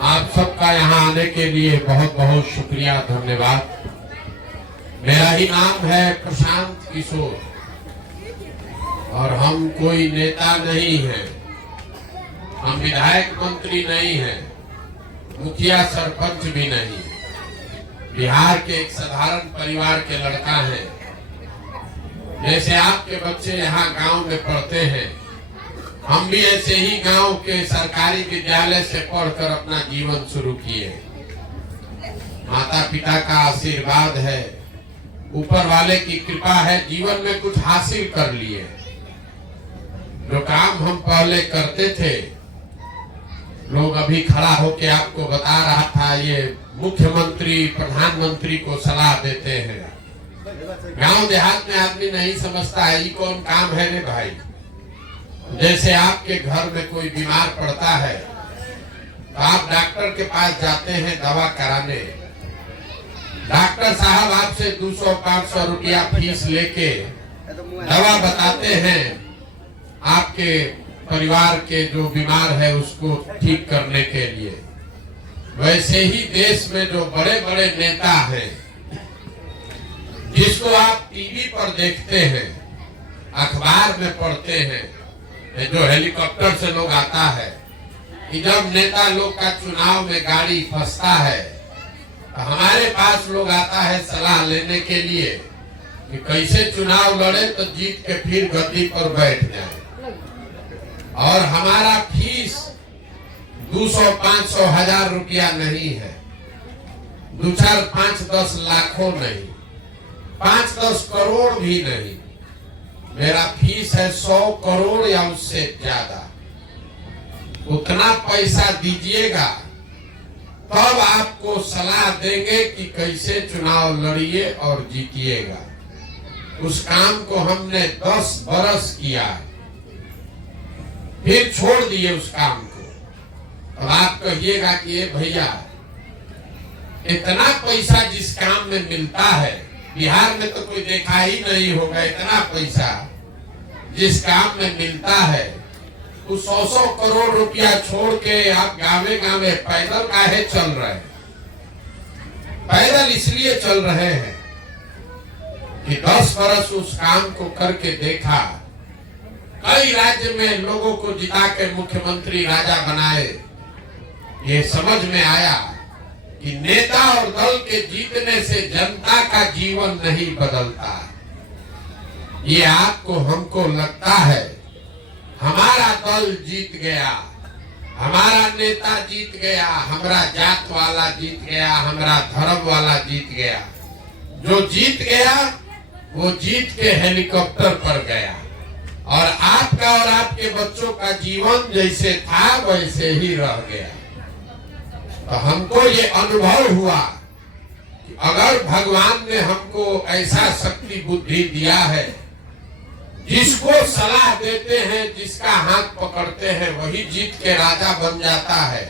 आप सबका यहाँ आने के लिए बहुत बहुत शुक्रिया, धन्यवाद। मेरा ही नाम है प्रशांत किशोर और हम कोई नेता नहीं हैं, हम विधायक मंत्री नहीं हैं, मुखिया सरपंच भी नहीं। बिहार के एक साधारण परिवार के लड़का हैं। जैसे आपके बच्चे यहाँ गांव में पढ़ते हैं, हम भी ऐसे ही गांव के सरकारी विद्यालय से पढ़कर अपना जीवन शुरू किए। माता पिता का आशीर्वाद है, ऊपर वाले की कृपा है, जीवन में कुछ हासिल कर लिए। जो काम हम पहले करते थे, लोग अभी खड़ा होके आपको बता रहा था, ये मुख्यमंत्री प्रधानमंत्री को सलाह देते हैं। गांव देहात में आदमी नहीं समझता है ये कौन काम है रे भाई। जैसे आपके घर में कोई बीमार पड़ता है तो आप डॉक्टर के पास जाते हैं दवा कराने। डॉक्टर साहब आपसे 200-500 रुपया फीस लेके दवा बताते हैं आपके परिवार के जो बीमार है उसको ठीक करने के लिए। वैसे ही देश में जो बड़े बड़े नेता हैं, जिसको आप टीवी पर देखते हैं, अखबार में पढ़ते हैं, जो हेलीकॉप्टर से लोग आता है, कि जब नेता लोग का चुनाव में गाड़ी फंसता है तो हमारे पास लोग आता है सलाह लेने के लिए कि कैसे चुनाव लड़े तो जीत के फिर गद्दी पर बैठ जाए। और हमारा फीस 200-500 हजार रुपया नहीं है, 2-4-5-10 लाखों नहीं, 5-10 करोड़ भी नहीं। मेरा फीस है 100 करोड़ या उससे ज्यादा। उतना पैसा दीजिएगा तब आपको सलाह देंगे कि कैसे चुनाव लड़िए और जीतिएगा। उस काम को हमने 10 बरस किया, फिर छोड़ दिए उस काम को। अब आप कहिएगा कि ये भैया इतना पैसा जिस काम में मिलता है, बिहार में तो कोई देखा ही नहीं होगा इतना पैसा जिस काम में मिलता है, उस 100 करोड़ रुपया छोड़ के आप गावे गावे पैदल काहे चल रहे हैं? पैदल इसलिए चल रहे हैं कि 10 बरस उस काम को करके देखा, कई राज्य में लोगों को जिता के मुख्यमंत्री राजा बनाए। ये समझ में आया कि नेता और दल के जीतने से जनता का जीवन नहीं बदलता। ये आपको हमको लगता है हमारा दल जीत गया, हमारा नेता जीत गया, हमारा जात वाला जीत गया, हमारा धर्म वाला जीत गया। जो जीत गया वो जीत के हेलीकॉप्टर पर गया और आपका और आपके बच्चों का जीवन जैसे था वैसे ही रह गया। तो हमको ये अनुभव हुआ कि अगर भगवान ने हमको ऐसा शक्ति बुद्धि दिया है, जिसको सलाह देते हैं, जिसका हाथ पकड़ते हैं, वही जीत के राजा बन जाता है।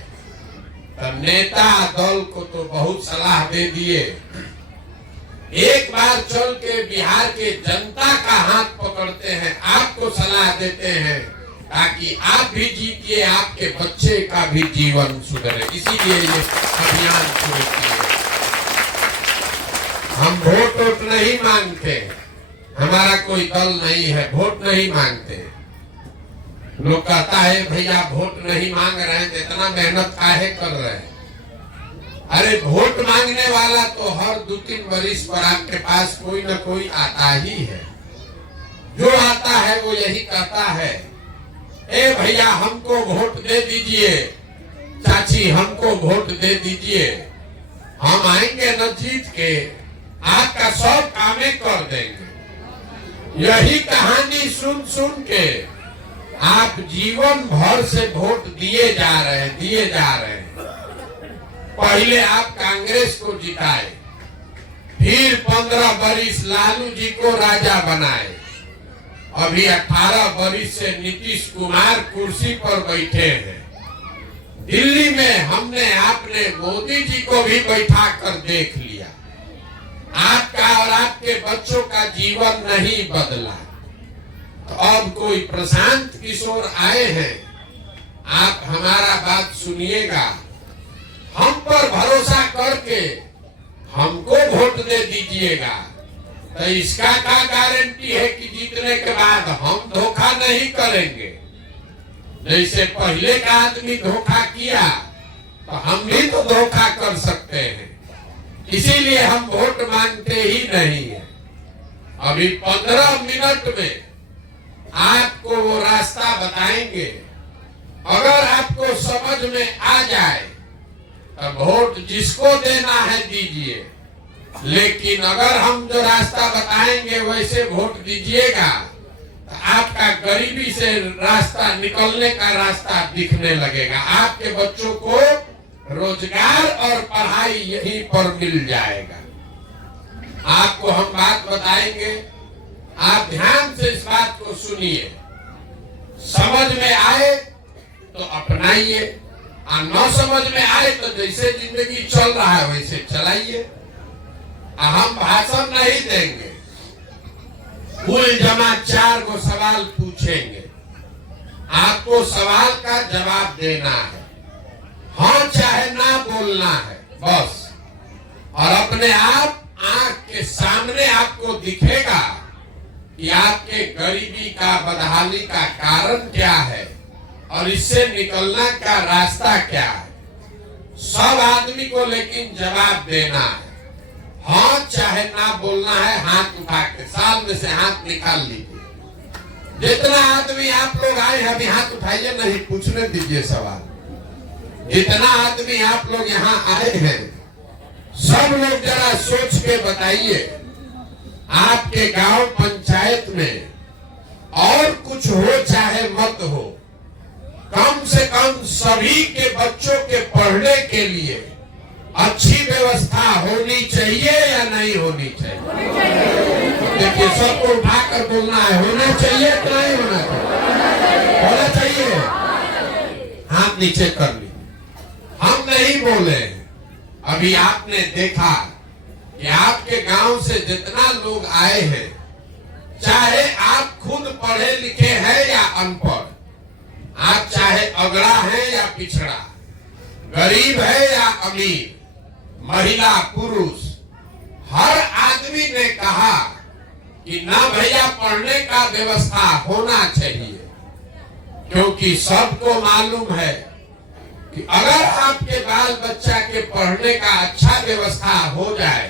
तो नेता दल को तो बहुत सलाह दे दिए, एक बार चल के बिहार के जनता का हाथ पकड़ते हैं, आपको सलाह देते हैं ताकि आप भी जीतिए, आपके बच्चे का भी जीवन सुधरे। इसीलिए ये अभियान शुरू किए। हम वोट नहीं मांगते, हमारा कोई दल नहीं है, वोट नहीं मांगते। लोग कहता है भैया वोट नहीं मांग रहे हैं, इतना मेहनत काहे कर रहे हैं? अरे वोट मांगने वाला तो हर 2-3 वर्ष पर आपके पास कोई न कोई आता ही है। जो आता है वो यही कहता है, ए भैया हमको वोट दे दीजिए, चाची हमको वोट दे दीजिए, हम आएंगे न जीत के आपका सब कामें कर देंगे। यही कहानी सुन सुन के आप जीवन भर से वोट दिए जा रहे हैं। पहले आप कांग्रेस को जिताए, फिर 15 वर्ष लालू जी को राजा बनाए, अभी 18 वर्ष से नीतीश कुमार कुर्सी पर बैठे हैं। दिल्ली में हमने आपने मोदी जी को भी बैठा कर देख लिया। आपका और आपके बच्चों का जीवन नहीं बदला। तो अब कोई प्रशांत किशोर आए हैं, आप हमारा बात सुनिएगा वोट दे दीजिएगा, तो इसका क्या गारंटी है कि जीतने के बाद हम धोखा नहीं करेंगे। जैसे पहले का आदमी धोखा किया तो हम भी तो धोखा कर सकते हैं, इसीलिए हम वोट मांगते ही नहीं है। अभी 15 मिनट में आपको वो रास्ता बताएंगे, अगर आपको समझ में आ जाए तो वोट जिसको देना है दीजिए, लेकिन अगर हम जो रास्ता बताएंगे वैसे वोट दीजिएगा तो आपका गरीबी से रास्ता निकलने का रास्ता दिखने लगेगा। आपके बच्चों को रोजगार और पढ़ाई यहीं पर मिल जाएगा। आपको हम बात बताएंगे, आप ध्यान से इस बात को सुनिए, समझ में आए तो अपनाइए, और न समझ में आए तो जैसे जिंदगी चल रहा है वैसे चलाइए। हम भाषण नहीं देंगे, कुल जमा 4 को सवाल पूछेंगे, आपको सवाल का जवाब देना है, हाँ चाहे ना बोलना है बस। और अपने आप आंख के सामने आपको दिखेगा कि आपके गरीबी का, बदहाली का कारण क्या है और इससे निकलना का रास्ता क्या है। सब आदमी को लेकिन जवाब देना है, हाँ चाहे ना बोलना है। हाथ उठा के साल में से हाथ निकाल लीजिए। जितना आदमी आप लोग आए हैं अभी हाथ उठाइए, नहीं पूछने दीजिए सवाल। जितना आदमी आप लोग यहाँ आए हैं सब लोग जरा सोच के बताइए, आपके गांव पंचायत में और कुछ हो चाहे मत हो, कम से कम सभी के बच्चों के पढ़ने के लिए अच्छी व्यवस्था होनी चाहिए या नहीं होनी चाहिए? देखिए सबको उठाकर बोलना है, होना चाहिए कि नहीं होना चाहिए? होना चाहिए। हाथ नीचे कर ली, हम नहीं बोले। अभी आपने देखा कि आपके गांव से जितना लोग आए हैं, चाहे आप खुद पढ़े लिखे हैं या अनपढ़, आप चाहे अगड़ा है या पिछड़ा, गरीब है या अमीर, महिला पुरुष, हर आदमी ने कहा कि ना भैया पढ़ने का व्यवस्था होना चाहिए। क्योंकि सबको मालूम है कि अगर आपके बाल बच्चा के पढ़ने का अच्छा व्यवस्था हो जाए,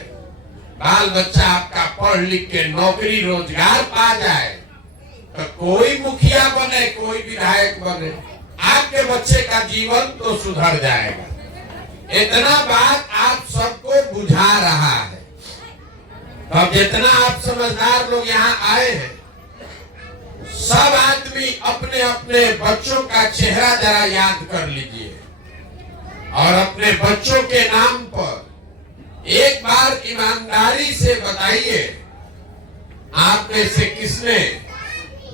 बाल बच्चा आपका पढ़ लिख के नौकरी रोजगार पा जाए, तो कोई मुखिया बने, कोई विधायक बने, आपके बच्चे का जीवन तो सुधर जाएगा। इतना बात आप सबको बुझा रहा है। अब जितना आप समझदार लोग यहाँ आए हैं, सब आदमी अपने अपने बच्चों का चेहरा जरा याद कर लीजिए और अपने बच्चों के नाम पर एक बार ईमानदारी से बताइए, आप में से किसने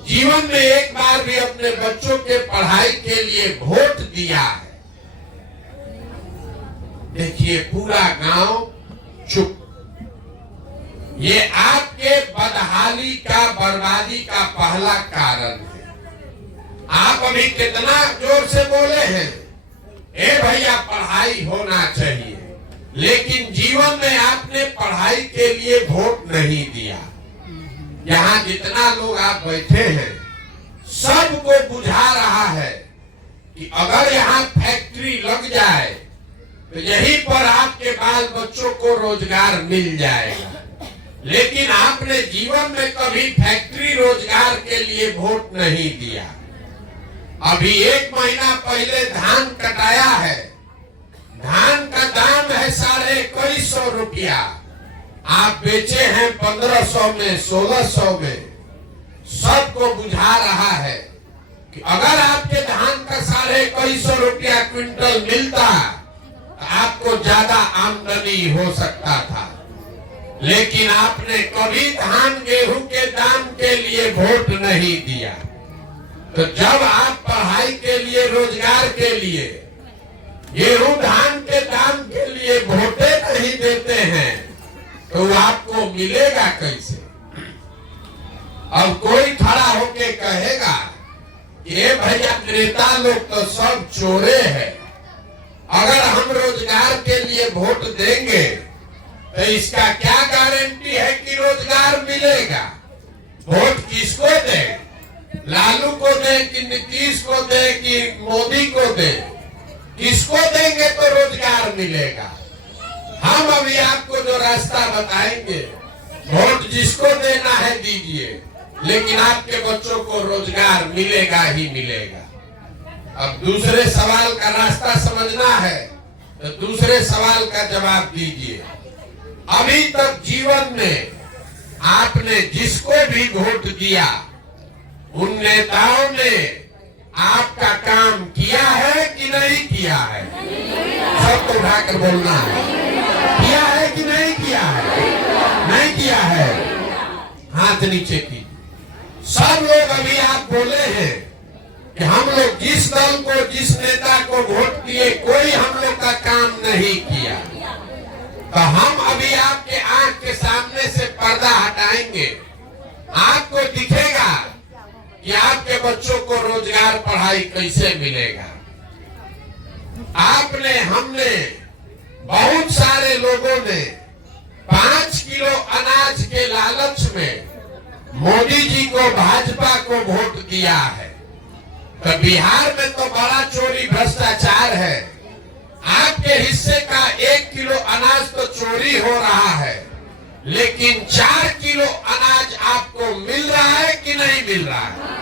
जीवन में एक बार भी अपने बच्चों के पढ़ाई के लिए वोट दिया है? देखिए पूरा गांव चुप। ये आपके बदहाली का, बर्बादी का पहला कारण है। आप अभी कितना जोर से बोले हैं, ए भैया पढ़ाई होना चाहिए, लेकिन जीवन में आपने पढ़ाई के लिए वोट नहीं दिया। यहाँ जितना लोग आप बैठे हैं सबको बुझा रहा है कि अगर यहाँ फैक्ट्री लग जाए तो यहीं पर आपके बाल बच्चों को रोजगार मिल जाएगा। लेकिन आपने जीवन में कभी फैक्ट्री रोजगार के लिए वोट नहीं दिया। अभी 1 महीना पहले धान कटाया है, धान का दाम है 2150 रुपया, आप बेचे हैं 1500 में, 1600 में। सबको बुझा रहा है कि अगर आपके धान का 2150 रुपया क्विंटल मिलता तो आपको ज्यादा आमदनी हो सकता था। लेकिन आपने कभी धान गेहूं के दाम के लिए वोट नहीं दिया। तो जब आप पढ़ाई के लिए, रोजगार के लिए, गेहूं धान के दाम के लिए वोटे नहीं देते हैं तो आपको मिलेगा कैसे? अब कोई खड़ा होके कहेगा ये भैया नेता लोग तो सब चोरे हैं, अगर हम रोजगार के लिए वोट देंगे तो इसका क्या गारंटी है कि रोजगार मिलेगा? वोट किसको दे? लालू को दे कि नीतीश को दे कि मोदी को दे? किसको देंगे तो रोजगार मिलेगा? हम अभी आपको जो रास्ता बताएंगे, वोट जिसको देना है दीजिए, लेकिन आपके बच्चों को रोजगार मिलेगा ही मिलेगा। अब दूसरे सवाल का रास्ता समझना है तो दूसरे सवाल का जवाब दीजिए। अभी तक जीवन में आपने जिसको भी वोट दिया, उन नेताओं ने आपका काम किया है कि नहीं किया है? सबको उठाकर बोलना है, किया है कि नहीं किया है? नहीं किया है, हाथ नीचे कीजिए। सब लोग अभी आप बोले हैं कि हम लोग जिस दल को, जिस नेता को वोट दिए, कोई हम लोग का काम नहीं किया। तो हम अभी आपके आंख के सामने से पर्दा हटाएंगे, आपको दिखेगा कि आपके बच्चों को रोजगार, पढ़ाई कैसे मिलेगा। आपने, हमने, बहुत सारे लोगों ने 5 किलो अनाज के लालच में मोदी जी को, भाजपा को वोट दिया है। तो बिहार में तो बड़ा चोरी भ्रष्टाचार है। आपके हिस्से का 1 किलो अनाज तो चोरी हो रहा है, लेकिन 4 किलो अनाज आपको मिल रहा है कि नहीं मिल रहा है?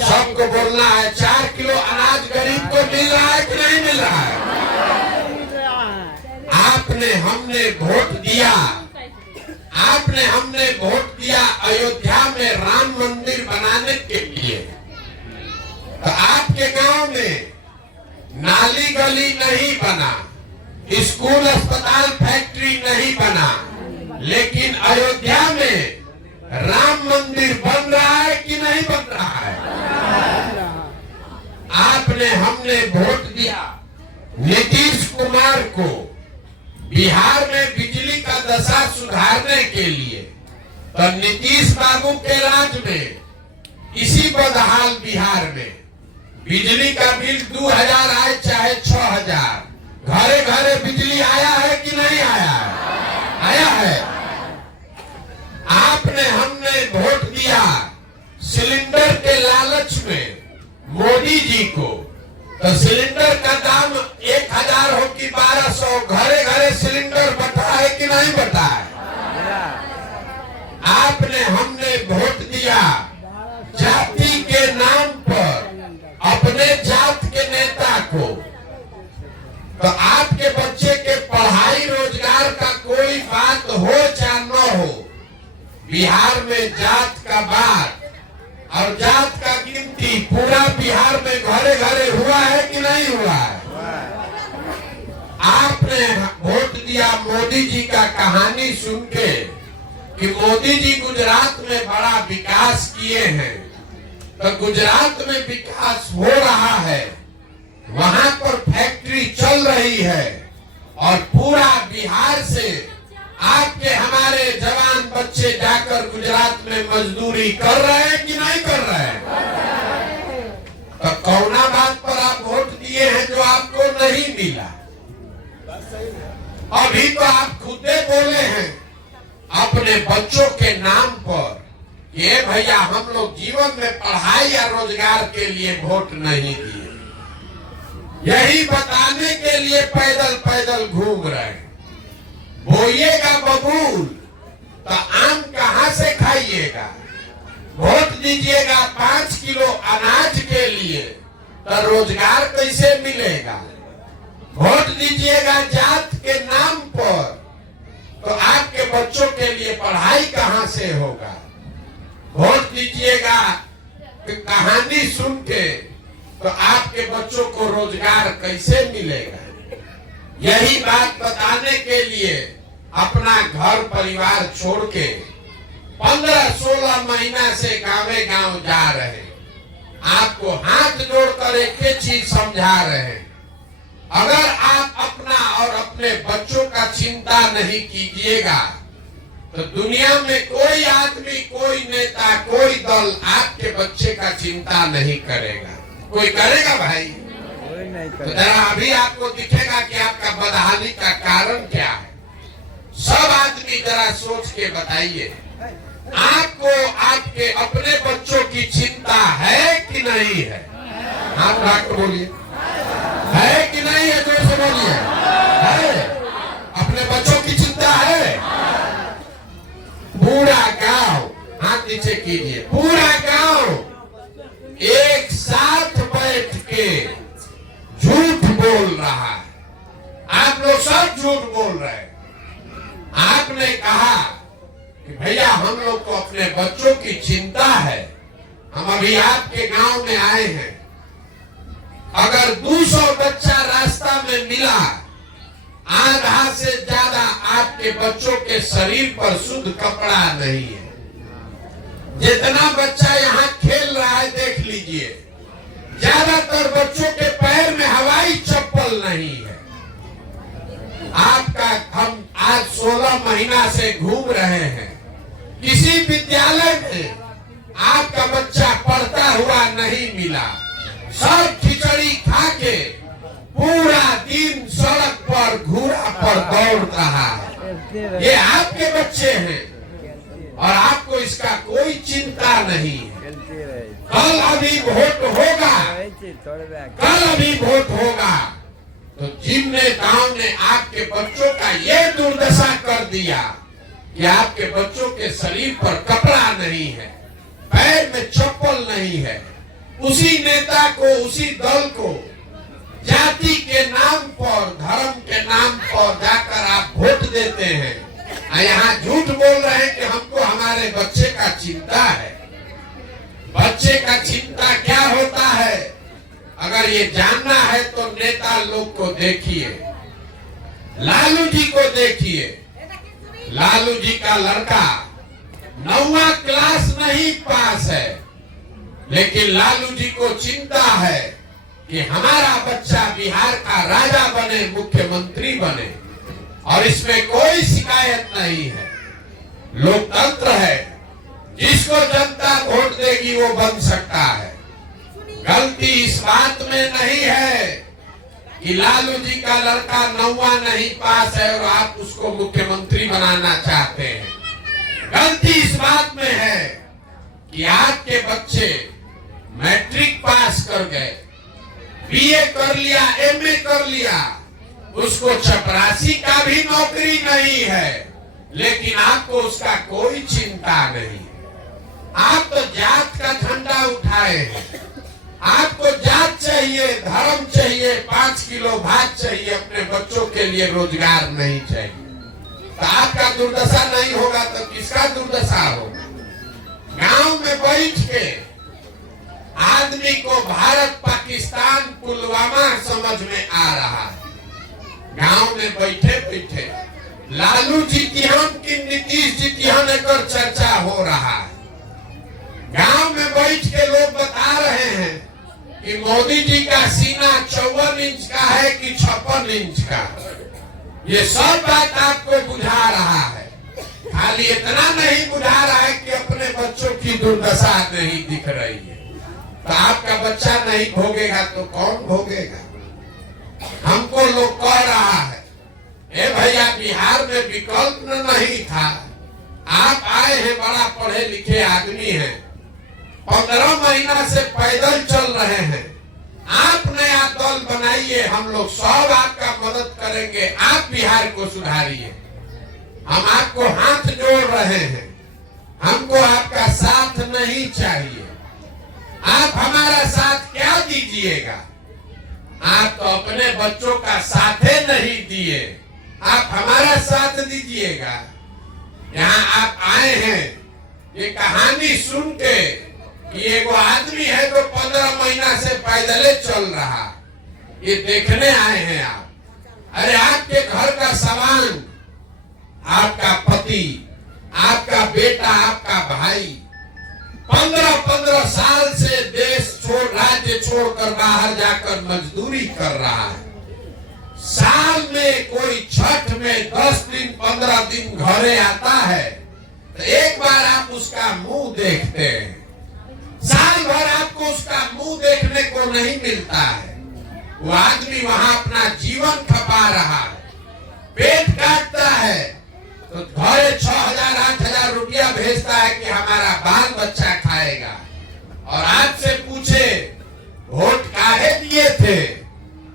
सबको बोलना है, 4 किलो अनाज गरीब को मिल रहा है कि नहीं मिल रहा है? आपने, हमने वोट दिया, आपने, हमने वोट दिया अयोध्या में राम मंदिर बनाने के लिए। तो आपके गांव में नाली गली नहीं बना, स्कूल, अस्पताल, फैक्ट्री नहीं बना, लेकिन अयोध्या में राम मंदिर बन रहा है कि नहीं बन रहा है? आपने, हमने वोट दिया नीतीश कुमार को बिहार में बिजली का दशा सुधारने के लिए। तो नीतीश बाबू के राज में इसी बदहाल बिहार में बिजली का बिल 2000 आए चाहे 6000, घरे घरे बिजली आया है कि नहीं आया है? आया है। आपने, हमने वोट दिया सिलेंडर के लालच में मोदी जी को। तो सिलेंडर का दाम 1000 हो कि 1200, घरे घरे सिलेंडर बटा है कि नहीं बटा है? आपने, हमने वोट दिया जाति के नाम पर अपने जात के नेता को। तो आपके बच्चे के पढ़ाई, रोजगार का कोई बात हो या न हो, बिहार में जात का बात और जात का गिनती पूरा बिहार में घरे घरे हुआ है कि नहीं हुआ है? आपने वोट दिया मोदी जी का कहानी सुन के कि मोदी जी गुजरात में बड़ा विकास किए हैं। तो गुजरात में विकास हो रहा है, वहां पर फैक्ट्री चल रही है, और पूरा बिहार से आपके, हमारे जवान बच्चे जाकर गुजरात में मजदूरी कर रहे हैं कि नहीं कर रहे हैं? तो कौना बात पर आप वोट दिए हैं जो आपको नहीं मिला? अभी तो आप खुदे बोले हैं अपने बच्चों के नाम पर कि भैया हम लोग जीवन में पढ़ाई या रोजगार के लिए वोट नहीं दिए। यही बताने के लिए पैदल पैदल घूम रहे हैं। बोइएगा बबूल तो आम कहां से खाइएगा? वोट दीजिएगा 5 किलो अनाज के लिए तो रोजगार कैसे मिलेगा? वोट दीजिएगा जात के नाम पर तो आपके बच्चों के लिए पढ़ाई कहां से होगा? वोट दीजिएगा कहानी सुन के तो आपके बच्चों को रोजगार कैसे मिलेगा? यही बात बताने के लिए अपना घर परिवार छोड़ के 15-16 महीना से गाँवे गांव जा रहे, आपको हाथ जोड़कर एक ही चीज समझा रहे, अगर आप अपना और अपने बच्चों का चिंता नहीं कीजिएगा तो दुनिया में कोई आदमी, कोई नेता, कोई दल आपके बच्चे का चिंता नहीं करेगा। कोई करेगा भाई? तो जरा अभी आपको दिखेगा कि आपका बदहाली का कारण क्या है। जरा सोच के बताइए, आपको आपके अपने बच्चों की चिंता है कि नहीं है? हाथ उठा कर बोलिए, है कि नहीं है? जोर से बोलिए, है। अपने बच्चों की चिंता है। पूरा गांव, हाथ नीचे कीजिए, पूरा गांव एक साथ बैठ के झूठ बोल रहा है। आप लोग सब झूठ बोल रहे हैं। आपने कहा कि भैया हम लोग को अपने बच्चों की चिंता है, हम अभी आपके गांव में आए हैं। अगर 200 बच्चा रास्ता में मिला, आधा से ज्यादा आपके बच्चों के शरीर पर शुद्ध कपड़ा नहीं है। जितना बच्चा यहाँ खेल रहा है देख लीजिए, ज्यादातर बच्चों के पैर में हवाई चप्पल नहीं है। आपका हम आज 16 महीना से घूम रहे हैं, किसी विद्यालय में आपका बच्चा पढ़ता हुआ नहीं मिला। सब खिचड़ी खा के पूरा दिन सड़क पर घोड़ा पर दौड़ रहा है। ये आपके बच्चे हैं और आपको इसका कोई चिंता नहीं है। कल अभी वोट होगा, कल अभी वोट होगा तो जिन नेताओं ने आपके बच्चों का ये दुर्दशा कर दिया कि आपके बच्चों के शरीर पर कपड़ा नहीं है, पैर में चप्पल नहीं है, उसी नेता को, उसी दल को जाति के नाम पर, धर्म के नाम पर जाकर आप वोट देते हैं। यहाँ झूठ बोल रहे हैं कि हमको हमारे बच्चे का चिंता है। बच्चे का चिंता क्या होता है? अगर ये जानना है तो नेता लोग को देखिए, लालू जी को देखिए। लालू जी का लड़का 9वां क्लास नहीं पास है, लेकिन लालू जी को चिंता है कि हमारा बच्चा बिहार का राजा बने, मुख्यमंत्री बने, और इसमें कोई शिकायत नहीं है। लोकतंत्र है, जिसको जनता वोट देगी वो बन सकता है। गलती इस बात में नहीं है कि लालू जी का लड़का 9वां नहीं पास है और आप उसको मुख्यमंत्री बनाना चाहते हैं। गलती इस बात में है कि आपके बच्चे मैट्रिक पास कर गए, बीए कर लिया, एमए कर लिया, उसको चपरासी का भी नौकरी नहीं है, लेकिन आपको उसका कोई चिंता नहीं। आप तो जात का झंडा उठाए हैं। आपको जात चाहिए, धर्म चाहिए, 5 किलो भात चाहिए, अपने बच्चों के लिए रोजगार नहीं चाहिए। तो आपका दुर्दशा नहीं होगा तो किसका दुर्दशा होगा? गांव में बैठ के आदमी को भारत पाकिस्तान पुलवामा समझ में आ रहा है। गांव में बैठे बैठे लालू जीतिहन की नीतीश जीतिहन एकर चर्चा हो रहा है। गांव में बैठ के लोग बता रहे हैं कि मोदी जी का सीना 54 इंच का है कि 56 इंच का। ये सब बात आपको बुझा रहा है, खाली इतना नहीं बुझा रहा है कि अपने बच्चों की दुर्दशा नहीं दिख रही है। तो आपका बच्चा नहीं भोगेगा तो कौन भोगेगा? हमको लोग कह रहा है, ए भैया बिहार में विकल्प नहीं था, आप आए हैं, बड़ा पढ़े लिखे आदमी हैं, 15 महीना से पैदल चल रहे हैं, आप नया दल बनाइए, हम लोग सब आपका मदद करेंगे, आप बिहार को सुधारिए। हम आपको हाथ जोड़ रहे हैं, हमको आपका साथ नहीं चाहिए। आप हमारा साथ क्या दीजिएगा? आप तो अपने बच्चों का साथे नहीं दिए, आप हमारा साथ दीजिएगा। यहाँ आप आए हैं, ये कहानी सुन के कि एगो आदमी है तो 15 महीना से पैदले चल रहा, ये देखने आए हैं आप। अरे आपके घर का सामान, आपका पति, आपका बेटा, आपका भाई 15-15 साल से देश छोड़, राज्य छोड़कर बाहर जाकर मजदूरी कर रहा है। साल में कोई छठ में 10 दिन 15 दिन घरे आता है तो एक बार आप उसका मुंह देखते हैं, साल भर आपको उसका मुंह देखने को नहीं मिलता है। वो आदमी वहां अपना जीवन खपा रहा है, पेट काटता है, तो घरे 6,000 8,000 रुपया भेजता है कि हमारा बाल बच्चा खाएगा। और आपसे पूछे वोट काहे दिए थे,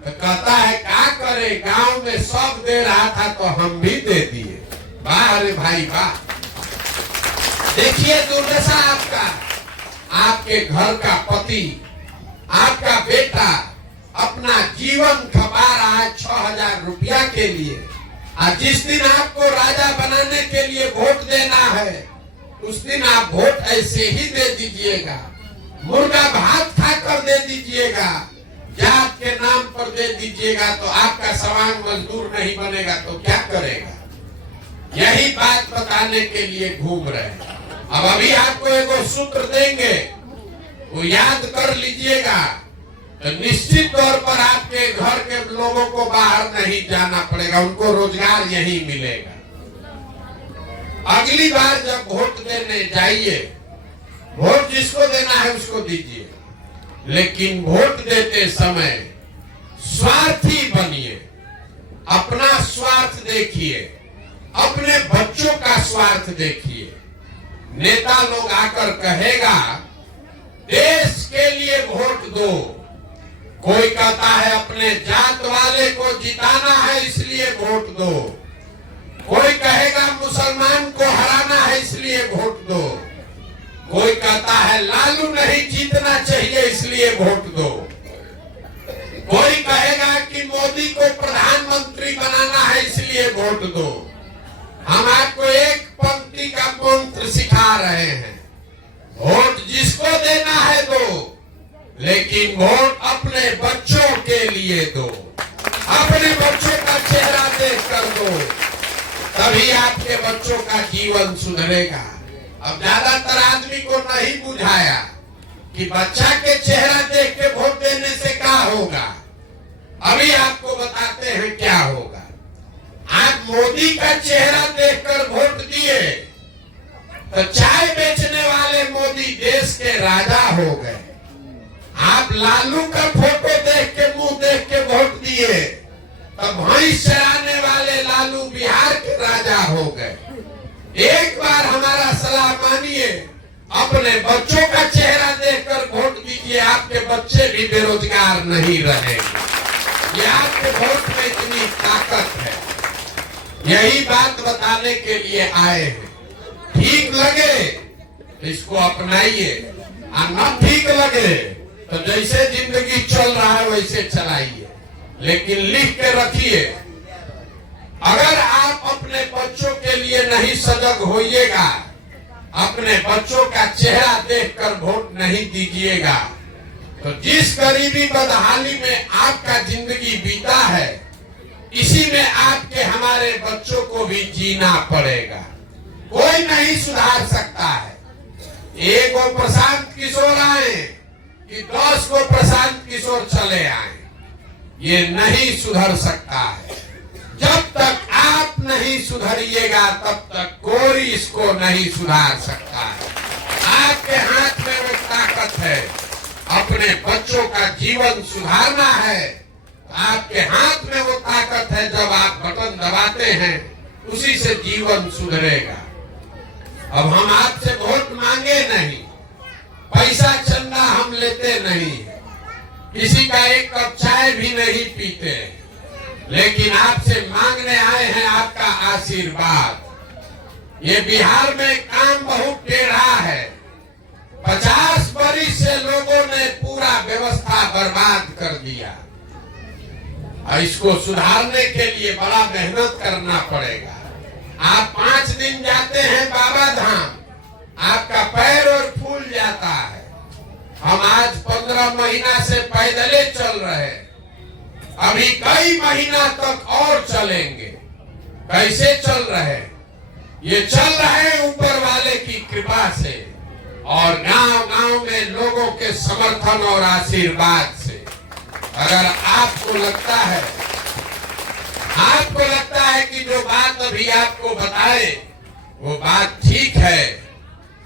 तो कहता है क्या करे, गांव में सब दे रहा था तो हम भी दे दिए। वाह रे भाई वाह। देखिए दुर्दशा आपका, आपके घर का पति, आपका बेटा अपना जीवन खपा रहा है 6,000 रुपया के लिए। और जिस दिन आपको राजा बनाने के लिए वोट देना है, उस दिन आप वोट ऐसे ही दे दीजिएगा, मुर्गा भात खाकर दे दीजिएगा, जात के नाम पर दे दीजिएगा, तो आपका सवांग मजदूर नहीं बनेगा तो क्या करेगा? यही बात बताने के लिए घूम रहे हैं। अब अभी आपको एक सूत्र देंगे, वो याद कर लीजिएगा, तो निश्चित तौर पर आपके घर के लोगों को बाहर नहीं जाना पड़ेगा, उनको रोजगार यही मिलेगा। अगली बार जब वोट देने जाइए, वोट जिसको देना है उसको दीजिए, लेकिन वोट देते समय स्वार्थी बनिए, अपना स्वार्थ देखिए, अपने बच्चों का स्वार्थ देखिए। नेता लोग आकर कहेगा देश के लिए वोट दो, कोई कहता है अपने जात वाले को जिताना है इसलिए वोट दो, कोई कहेगा मुसलमान को हराना है इसलिए वोट दो, कोई कहता है लालू नहीं जीतना चाहिए इसलिए वोट दो, कोई कहेगा कि मोदी को प्रधानमंत्री बनाना है इसलिए वोट दो। हम आपको एक पंक्ति का मंत्र सिखा रहे हैं, वोट जिसको देना है दो, लेकिन वोट अपने बच्चों के लिए दो, अपने बच्चों का चेहरा देख कर दो, तभी आपके बच्चों का जीवन सुधरेगा। अब ज्यादातर आदमी को नहीं बुझाया कि बच्चा के चेहरा देख के वोट देने से क्या होगा। अभी आपको बताते हैं क्या होगा। आप मोदी का चेहरा देखकर वोट दिए तो चाय बेचने वाले मोदी देश के राजा हो गए। आप लालू का फोटो देख के मुंह देख के वोट दिए तो भैंस चराने वाले लालू बिहार के राजा हो गए। एक बार हमारा सलाह मानिए, अपने बच्चों का चेहरा देखकर वोट दीजिए, आपके बच्चे भी बेरोजगार नहीं रहेंगे। ये आपके वोट में इतनी ताकत है, यही बात बताने के लिए आए हैं। ठीक लगे इसको अपनाइए, और न ठीक लगे तो जैसे जिंदगी चल रहा है वैसे चलाइए, लेकिन लिख के रखिए, अगर आप अपने बच्चों के लिए नहीं सजग होइएगा, अपने बच्चों का चेहरा देखकर वोट नहीं दीजिएगा, तो जिस गरीबी बदहाली में आपका जिंदगी बीता है, इसी में आपके हमारे बच्चों को भी जीना पड़ेगा। कोई नहीं सुधार सकता है। एक वो प्रशांत किशोर आए कि 10 को प्रशांत किशोर चले आए, ये नहीं सुधर सकता है। जब तक आप नहीं सुधरिएगा तब तक कोई इसको नहीं सुधार सकता है। आपके हाथ में वो ताकत है, अपने बच्चों का जीवन सुधारना है, आपके हाथ में वो ताकत है। जब आप बटन दबाते हैं उसी से जीवन सुधरेगा। अब हम आपसे वोट मांगे नहीं, पैसा चंदा हम लेते नहीं, किसी का एक कप चाय भी नहीं पीते, लेकिन आपसे मांगने आए हैं आपका आशीर्वाद। ये बिहार में काम बहुत टेढ़ा है। 50 बरिस से लोगों ने पूरा व्यवस्था बर्बाद कर दिया, और इसको सुधारने के लिए बड़ा मेहनत करना पड़ेगा। आप 5 दिन जाते हैं बाबा धाम, आपका पैर और फूल जाता है। हम आज 15 महीना से पैदले चल रहे हैं, अभी कई महीना तक और चलेंगे। कैसे चल रहे? ये चल रहे हैं ऊपर वाले की कृपा से और गांव-गांव में लोगों के समर्थन और आशीर्वाद से। अगर आपको लगता है कि जो बात अभी आपको बताए वो बात ठीक है,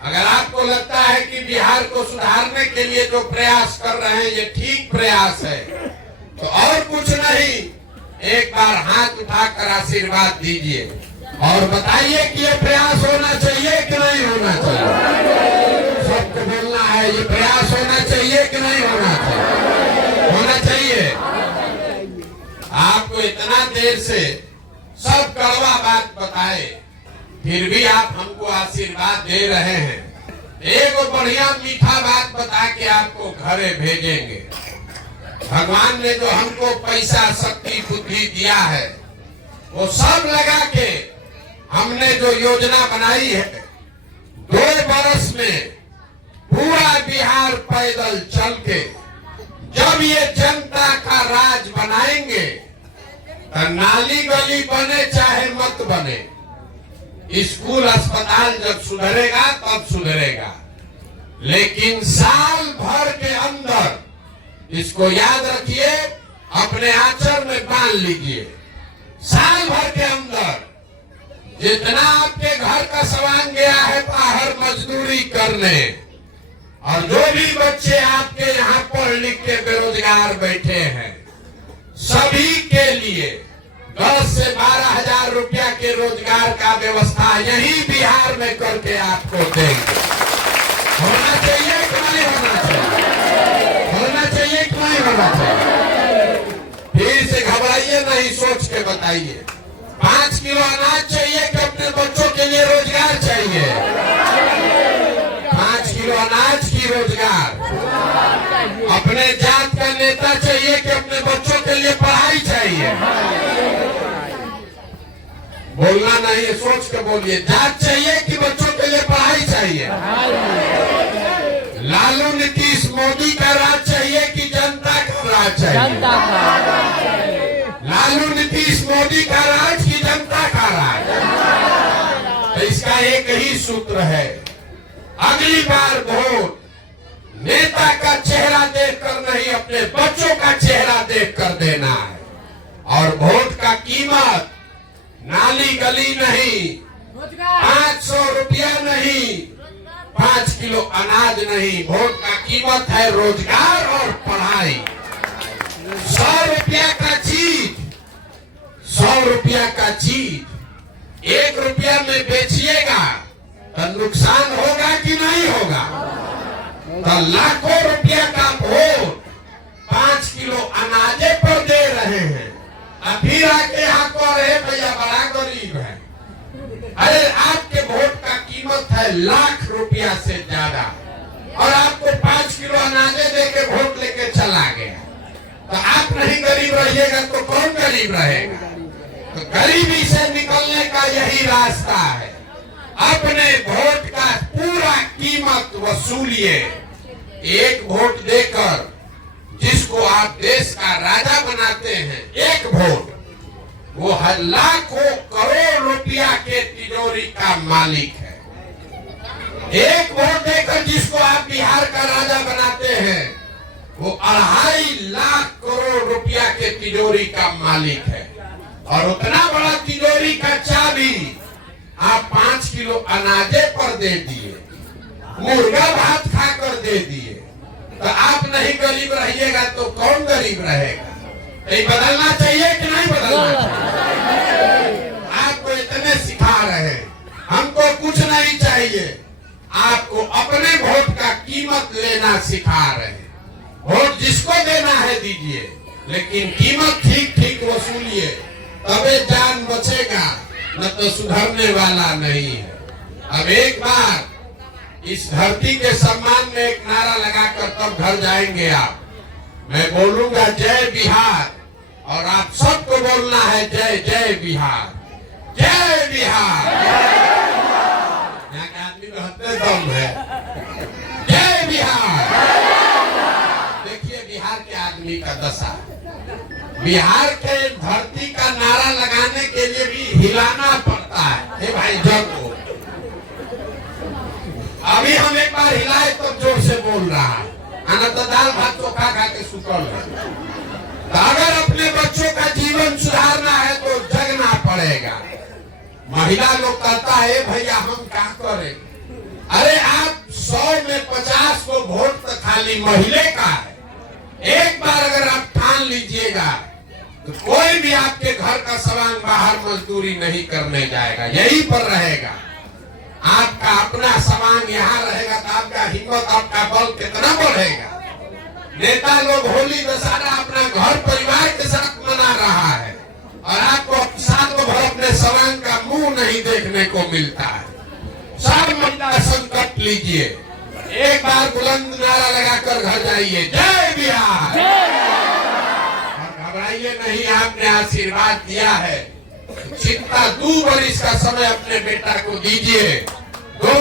अगर आपको लगता है कि बिहार को सुधारने के लिए जो प्रयास कर रहे हैं ये ठीक प्रयास है, तो और कुछ नहीं, एक बार हाथ उठाकर आशीर्वाद दीजिए और बताइए कि ये प्रयास होना चाहिए कि नहीं होना चाहिए? सबको बोलना है, ये प्रयास होना चाहिए कि नहीं होना चाहिए? होना चाहिए। आपको इतना देर से सब कड़वा बात बताए, फिर भी आप हमको आशीर्वाद दे रहे हैं। एक बढ़िया मीठा बात बता के आपको घरे भेजेंगे। भगवान ने जो हमको पैसा, शक्ति, बुद्धि दिया है, वो सब लगा के हमने जो योजना बनाई है, 2 बरस में पूरा बिहार पैदल चल के जब ये जनता का राज बनाएंगे, तो नाली गली बने चाहे मत बने, स्कूल अस्पताल जब सुधरेगा तब सुधरेगा, लेकिन साल भर के अंदर, इसको याद रखिए, अपने आचर में बांध लीजिए, साल भर के अंदर जितना आपके घर का सामान गया है बाहर मजदूरी करने, और जो भी बच्चे आपके यहाँ पढ़ लिख के बेरोजगार बैठे हैं, सभी के लिए 10 से 12 हजार रुपया के रोजगार का व्यवस्था यही बिहार में करके आपको देंगे। होना चाहिए कि नहीं होना चाहिए? होना चाहिए कि नहीं होना चाहिए? फिर से घबराइए नहीं, सोच के बताइए। 5 किलो अनाज चाहिए कि अपने बच्चों के लिए रोजगार चाहिए? 5 किलो अनाज की रोजगार, अपने जात का नेता चाहिए कि अपने बच्चों के लिए पढ़ाई चाहिए? बोलना नहीं है, सोच के बोलिए। जात चाहिए कि बच्चों के लिए पढ़ाई चाहिए? लालू नीतीश मोदी का राज चाहिए कि जनता का राज चाहिए? जनता का। लालू नीतीश मोदी का राज कि जनता का राज? तो इसका एक ही सूत्र है, अगली बार वोट नेता का चेहरा देखकर नहीं, अपने बच्चों का चेहरा देखकर देना है। और वोट का कीमत नाली गली नहीं, 500 रुपया नहीं, 5 किलो अनाज नहीं, वोट का कीमत है रोजगार और पढ़ाई। 100 रुपया का चीज, 100 रुपया का चीज 1 रुपया में बेचिएगा तो नुकसान होगा कि नहीं होगा? तो लाखों रुपया का वोट 5 किलो अनाजे पर दे रहे हैं, फिर आके यहाँ कह रहे भैया बड़ा गरीब है। अरे आपके वोट का कीमत है लाख रुपया से ज्यादा, और आपको 5 किलो अनाजे देके वोट लेके चला गया, तो आप नहीं गरीब रहिएगा तो कौन गरीब रहेगा? तो गरीबी से निकलने का यही रास्ता है, अपने वोट का पूरा कीमत वसूलिए। एक वोट देकर जिसको आप देश का राजा बनाते हैं, एक वोट, वो लाखों करोड़ रुपया के तिजोरी का मालिक है। एक वोट देकर जिसको आप बिहार का राजा बनाते हैं, वो 2.5 लाख करोड़ रुपया के तिजोरी का मालिक है। और उतना बड़ा तिजोरी का चाबी आप 5 किलो अनाजे पर दे दिए, मुर्गा भात खाकर दे दिए, तो आप नहीं गरीब रहिएगा तो कौन गरीब रहेगा? ये बदलना चाहिए कि नहीं बदलना चाहिए? आपको इतने सिखा रहे हैं, हमको कुछ नहीं चाहिए, आपको अपने वोट का कीमत लेना सिखा रहे हैं। वोट जिसको देना है दीजिए, लेकिन कीमत ठीक ठीक वसूलिए, तबे जान बचेगा, न तो सुधरने वाला नहीं है। अब एक बार इस धरती के सम्मान में एक नारा लगाकर तब घर जाएंगे आप। मैं बोलूंगा जय बिहार, और आप सबको बोलना है जय जय बिहार, जय बिहार। यहाँ के आदमी में हत्ते दम है, जय बिहार। देखिए बिहार के आदमी का दशा, बिहार के धरती का नारा लगाने के लिए भी हिलाना पड़ता है। हे भाई जब अभी हम एक बार हिलाए तो जोर से बोल रहा है, आना तो दाल भात चोखा खा के सुकल है। तो अगर अपने बच्चों का जीवन सुधारना है तो जगना पड़ेगा। महिला लोग कहता है भैया हम क्या करें? अरे आप 100 में 50 को वोट तो खाली महिले का है। एक बार अगर आप ठान लीजिएगा तो कोई भी आपके घर का सवांग बाहर मजदूरी नहीं करने जाएगा, यहीं पर रहेगा। आपका अपना सवांग यहाँ रहेगा तो आपका हिम्मत, आपका बल कितना बढ़ेगा। नेता लोग होली दशहरा अपना घर परिवार के साथ मना रहा है और आपको साल भर अपने सवांग का मुंह नहीं देखने को मिलता है। सब महिला संकट लीजिए, एक बार बुलंद नारा लगाकर घर जाइए, जय बिहार। और घबराइए नहीं, आपने आशीर्वाद दिया है, चिंता 2 वर्ष का समय अपने बेटा को दीजिए। 2